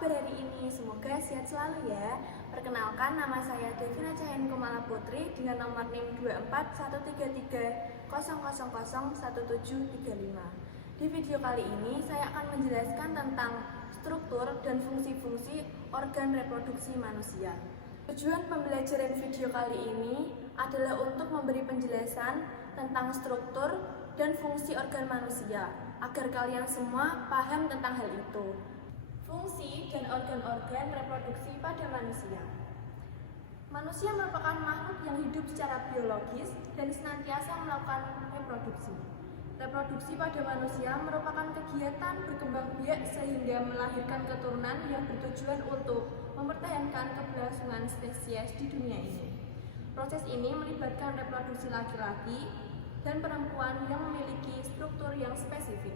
kabar hari ini? Semoga sehat selalu ya. Perkenalkan, nama saya Devina Cahyani Kumala Putri dengan nomor NIM 2413300001735. Di video kali ini, saya akan menjelaskan tentang struktur dan fungsi-fungsi organ reproduksi manusia. Tujuan pembelajaran video kali ini adalah untuk memberi penjelasan tentang struktur dan fungsi organ manusia, agar kalian semua paham tentang hal itu. Fungsi dan organ-organ reproduksi pada manusia. Manusia merupakan makhluk yang hidup secara biologis dan senantiasa melakukan reproduksi. Reproduksi pada manusia merupakan kegiatan berkembang biak sehingga melahirkan keturunan yang bertujuan untuk mempertahankan keberlangsungan spesies di dunia ini. Proses ini melibatkan reproduksi laki-laki dan perempuan yang memiliki struktur yang spesifik.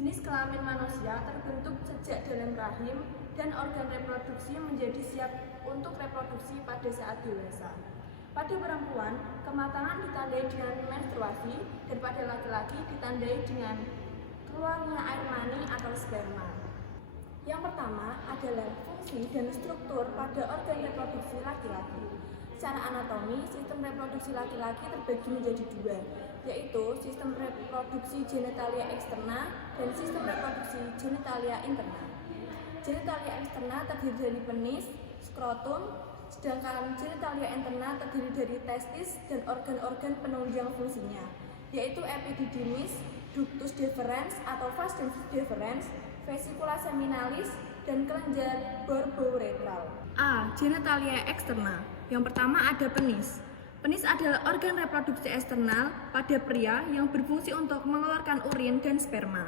Jenis kelamin manusia terbentuk sejak dalam rahim dan organ reproduksi menjadi siap untuk reproduksi pada saat dewasa. Pada perempuan, kematangan ditandai dengan menstruasi dan pada laki-laki ditandai dengan keluarnya air mani atau sperma. Yang pertama adalah fungsi dan struktur pada organ reproduksi laki-laki. Secara anatomi, sistem reproduksi laki-laki terbagi menjadi dua, yaitu sistem reproduksi genitalia eksterna dan sistem reproduksi genitalia interna. Genitalia eksterna terdiri dari penis, skrotum, sedangkan genitalia interna terdiri dari testis dan organ-organ penunjang fungsinya, yaitu epididymis, ductus deferens atau vas deferens, vesicula seminalis, dan kelenjar borbouretral. A. Genitalia eksterna. Yang pertama ada penis. Penis adalah organ reproduksi eksternal pada pria yang berfungsi untuk mengeluarkan urin dan sperma.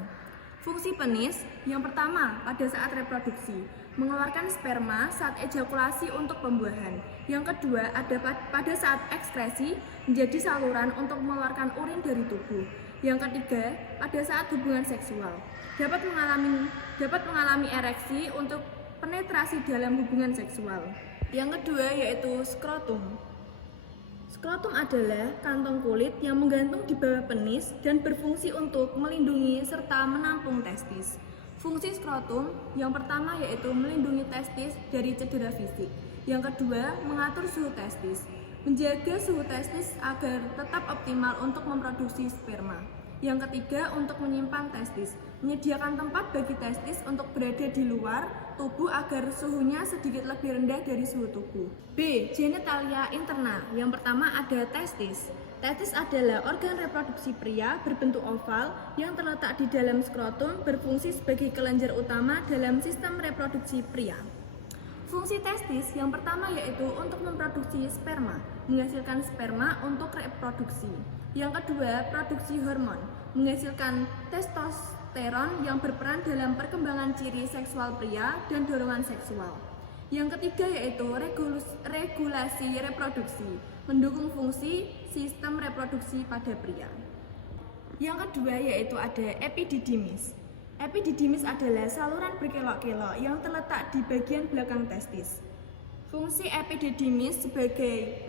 Fungsi penis yang pertama pada saat reproduksi, mengeluarkan sperma saat ejakulasi untuk pembuahan. Yang kedua ada pada saat ekskresi, menjadi saluran untuk mengeluarkan urin dari tubuh. Yang ketiga pada saat hubungan seksual, dapat mengalami ereksi untuk penetrasi dalam hubungan seksual. Yang kedua yaitu skrotum. Skrotum adalah kantong kulit yang menggantung di bawah penis dan berfungsi untuk melindungi serta menampung testis. Fungsi skrotum yang pertama yaitu melindungi testis dari cedera fisik. Yang kedua, mengatur suhu testis, menjaga suhu testis agar tetap optimal untuk memproduksi sperma. Yang ketiga, untuk menyimpan testis, menyediakan tempat bagi testis untuk berada di luar tubuh agar suhunya sedikit lebih rendah dari suhu tubuh. B. Genitalia interna. Yang pertama ada testis. Testis adalah organ reproduksi pria berbentuk oval yang terletak di dalam skrotum, berfungsi sebagai kelenjar utama dalam sistem reproduksi pria. Fungsi testis yang pertama yaitu untuk memproduksi sperma, menghasilkan sperma untuk reproduksi. Yang kedua, produksi hormon, menghasilkan testosteron yang berperan dalam perkembangan ciri seksual pria dan dorongan seksual. Yang ketiga yaitu regulasi reproduksi, mendukung fungsi sistem reproduksi pada pria. Yang kedua yaitu ada epididymis. Epididymis adalah saluran berkelok-kelok yang terletak di bagian belakang testis. Fungsi epididymis sebagai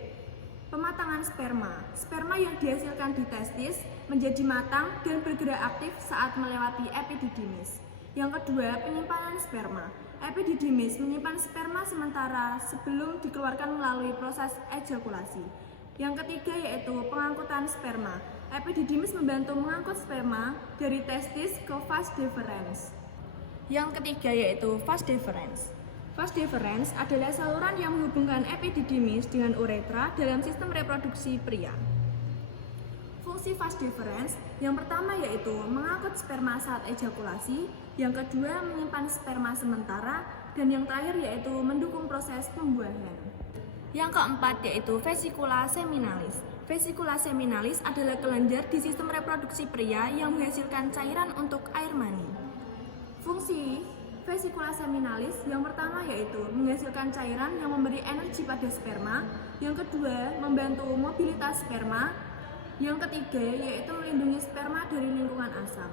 pematangan sperma. Sperma yang dihasilkan di testis menjadi matang dan bergerak aktif saat melewati epididymis. Yang kedua, penyimpanan sperma. Epididymis menyimpan sperma sementara sebelum dikeluarkan melalui proses ejakulasi. Yang ketiga yaitu pengangkutan sperma. Epididymis membantu mengangkut sperma dari testis ke vas deferens. Yang ketiga yaitu vas deferens. Vas deferens adalah saluran yang menghubungkan epididymis dengan uretra dalam sistem reproduksi pria. Fungsi vas deferens yang pertama yaitu mengangkut sperma saat ejakulasi, yang kedua menyimpan sperma sementara, dan yang terakhir yaitu mendukung proses pembuahan. Yang keempat yaitu vesicula seminalis. Vesicula seminalis adalah kelenjar di sistem reproduksi pria yang menghasilkan cairan untuk air mani. Fungsi vesicula seminalis yang pertama yaitu menghasilkan cairan yang memberi energi pada sperma, yang kedua membantu mobilitas sperma, yang ketiga yaitu melindungi sperma dari lingkungan asam.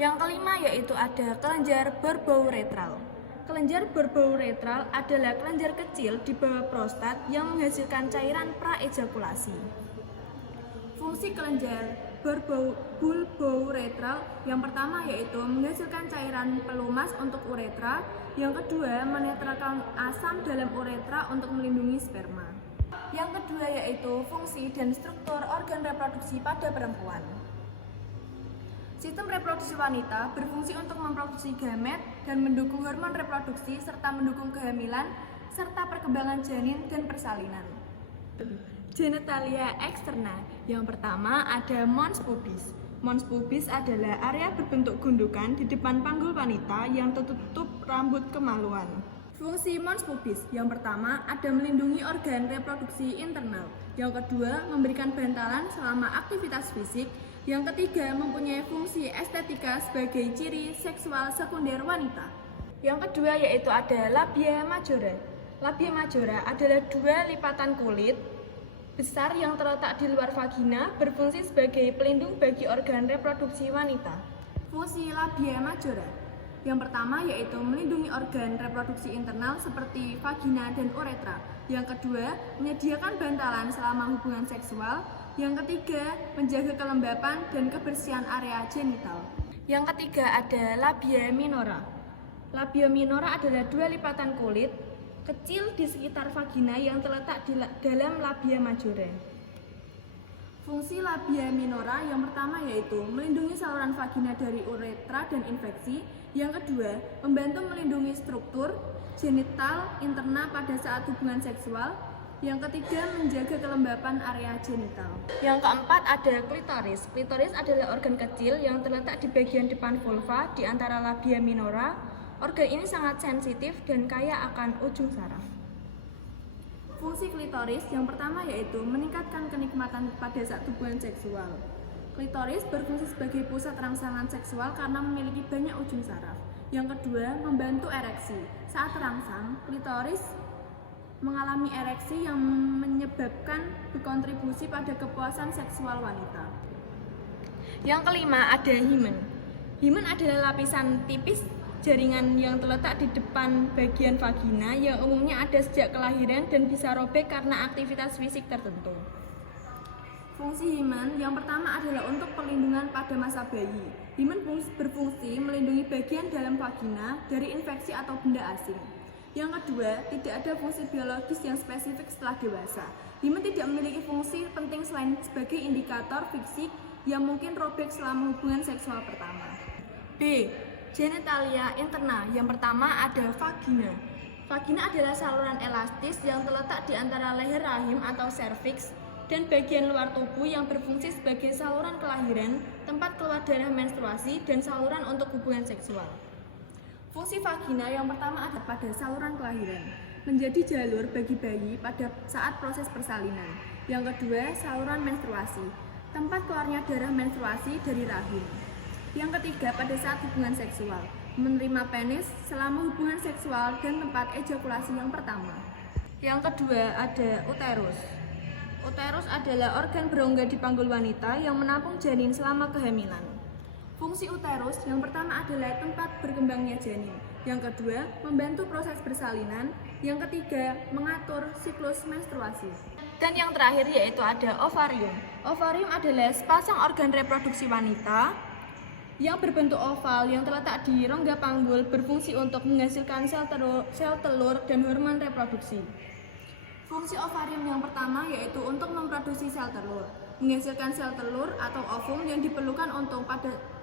Yang kelima yaitu ada kelenjar borbouretral. Kelenjar borbouretral adalah kelenjar kecil di bawah prostat yang menghasilkan cairan praejakulasi. Fungsi kelenjar bulbouretral. Yang pertama yaitu menghasilkan cairan pelumas untuk uretra. Yang kedua, menetralkan asam dalam uretra untuk melindungi sperma. Yang kedua yaitu fungsi dan struktur organ reproduksi pada perempuan. Sistem reproduksi wanita berfungsi untuk memproduksi gamet dan mendukung hormon reproduksi serta mendukung kehamilan serta perkembangan janin dan persalinan. Genitalia eksterna. Yang pertama ada mons pubis. Mons pubis adalah area berbentuk gundukan di depan panggul wanita yang tertutup rambut kemaluan. Fungsi mons pubis yang pertama ada melindungi organ reproduksi internal. Yang kedua, memberikan bantalan selama aktivitas fisik. Yang ketiga, mempunyai fungsi estetika sebagai ciri seksual sekunder wanita. Yang kedua yaitu ada labia majora. Labia majora adalah dua lipatan kulit besar yang terletak di luar vagina, berfungsi sebagai pelindung bagi organ reproduksi wanita. Fungsi labia majora yang pertama yaitu melindungi organ reproduksi internal seperti vagina dan uretra. Yang kedua, menyediakan bantalan selama hubungan seksual. Yang ketiga, menjaga kelembapan dan kebersihan area genital. Yang ketiga ada labia minora. Labia minora adalah dua lipatan kulit kecil di sekitar vagina yang terletak di dalam labia majora. Fungsi labia minora yang pertama yaitu melindungi saluran vagina dari uretra dan infeksi. Yang kedua, membantu melindungi struktur genital interna pada saat hubungan seksual. Yang ketiga, menjaga kelembapan area genital. Yang keempat ada klitoris. Klitoris adalah organ kecil yang terletak di bagian depan vulva di antara labia minora. Organ ini sangat sensitif dan kaya akan ujung saraf. Fungsi klitoris yang pertama yaitu meningkatkan kenikmatan pada saat hubungan seksual. Klitoris berfungsi sebagai pusat rangsangan seksual karena memiliki banyak ujung saraf. Yang kedua, membantu ereksi. Saat terangsang, klitoris mengalami ereksi yang menyebabkan berkontribusi pada kepuasan seksual wanita. Yang kelima ada himen. Himen adalah lapisan tipis jaringan yang terletak di depan bagian vagina yang umumnya ada sejak kelahiran dan bisa robek karena aktivitas fisik tertentu. Fungsi himen yang pertama adalah untuk perlindungan pada masa bayi. Himen berfungsi melindungi bagian dalam vagina dari infeksi atau benda asing. Yang kedua, tidak ada fungsi biologis yang spesifik setelah dewasa. Himen tidak memiliki fungsi penting selain sebagai indikator fisik yang mungkin robek selama hubungan seksual pertama. B. Genitalia interna. Yang pertama ada vagina. Vagina adalah saluran elastis yang terletak di antara leher rahim atau serviks dan bagian luar tubuh yang berfungsi sebagai saluran kelahiran, tempat keluar darah menstruasi, dan saluran untuk hubungan seksual. Fungsi vagina yang pertama ada pada saluran kelahiran, menjadi jalur bagi bayi pada saat proses persalinan. Yang kedua, saluran menstruasi, tempat keluarnya darah menstruasi dari rahim. Yang ketiga, pada saat hubungan seksual, menerima penis selama hubungan seksual dan tempat ejakulasi yang pertama. Yang kedua ada uterus. Uterus adalah organ berongga di panggul wanita yang menampung janin selama kehamilan. Fungsi uterus yang pertama adalah tempat berkembangnya janin. Yang kedua, membantu proses persalinan. Yang ketiga, mengatur siklus menstruasi. Dan yang terakhir yaitu ada ovarium. Ovarium adalah sepasang organ reproduksi wanita yang berbentuk oval yang terletak di rongga panggul, berfungsi untuk menghasilkan sel telur dan hormon reproduksi. Fungsi ovarium yang pertama yaitu untuk memproduksi sel telur, menghasilkan sel telur atau ovum yang diperlukan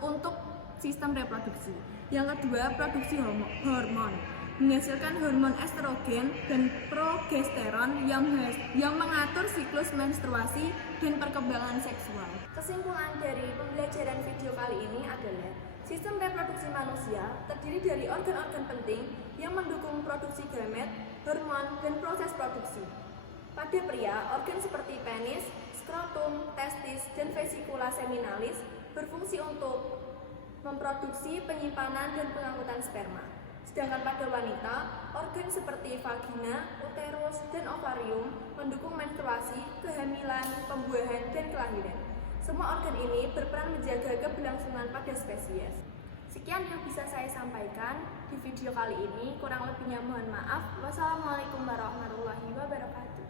untuk sistem reproduksi. Yang kedua, produksi hormon, menghasilkan hormon estrogen dan progesteron yang mengatur siklus menstruasi dan perkembangan seksual. Kesimpulan dari pembelajaran video kali ini adalah sistem reproduksi manusia terdiri dari organ-organ penting yang mendukung produksi gamet, hormon, dan proses produksi. Pada pria, organ seperti penis, skrotum, testis, dan vesikula seminalis berfungsi untuk memproduksi penyimpanan dan pengangkutan sperma. Sedangkan pada wanita, organ seperti vagina, uterus, dan ovarium mendukung menstruasi, kehamilan, pembuahan, dan kelahiran. Semua organ ini berperan menjaga keberlangsungan pada spesies. Sekian yang bisa saya sampaikan di video kali ini, kurang lebihnya mohon maaf. Wassalamualaikum warahmatullahi wabarakatuh.